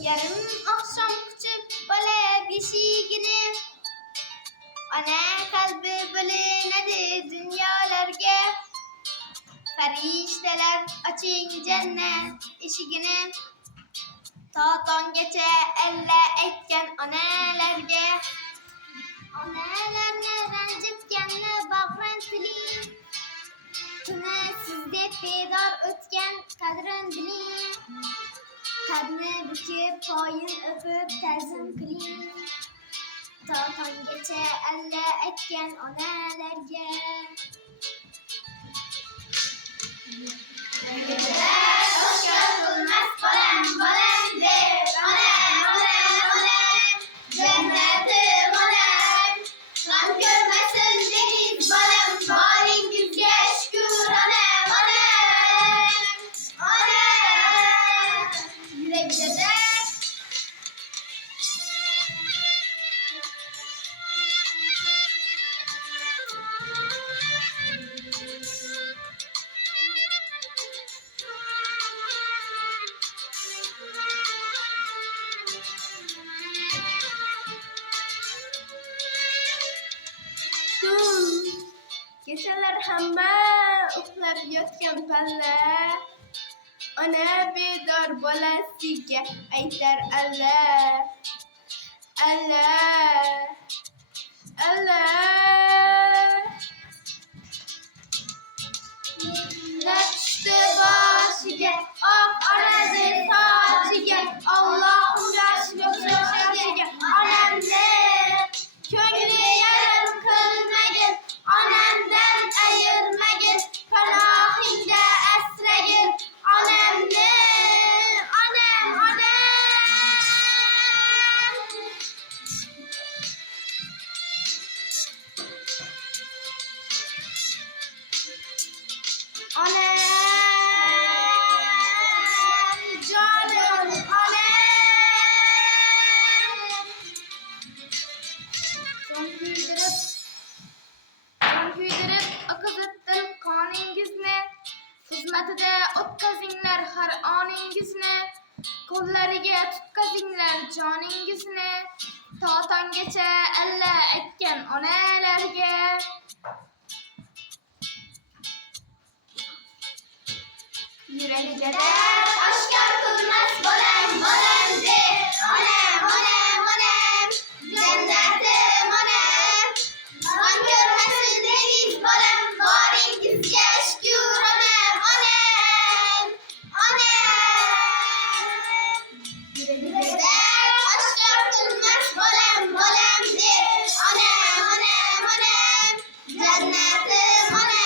Yarım akşam küçük bale beşigini, ana kalbi bölünedi dünyalarga. Farishtalar açing cennet eshigini, ta tonggacha alla aytgan onalarga. Onalarni ranjitganni bag'rin tiling, tuni sizdek bedor o'tgan qadrin biling. Qadni bukib poyin o'pib ta'zim qiling, ta tonggacha alla aytgan onalarga. Oshkor qilmas bolam bolam deb, onam onam onam, jannatim onam. G'am ko'rmasin dengiz bolam, boringizga shukr onam onam onam. Yurakda kechalar hamma uxlab yotgan palla, ona bedor bolasiga aytar alla alla alla. Tushdi boshiga oq oradi sochiga, Allohim shoshiga onamni ko'ngli yarim qilmagin, onamdan ayirmagin, panohingda asragin onamni onam onam. Onam jonim onam. Jon kuydirib oqizitdim qoningizni, xizmatida o'tkazinglar har oningizni, qo'llariga tutqazinglar joningizni, to tonggacha alla aytgan onalarga. Yuragida oshkor qilmas bolam bolam deb, onam onam onam, jannatim onam. G'am ko'rmasin dengiz bolam, boringizga shukr onam onam onam. Yuragida oshkor qilmas bolam bolam deb, onam onam onam, jannatim onam.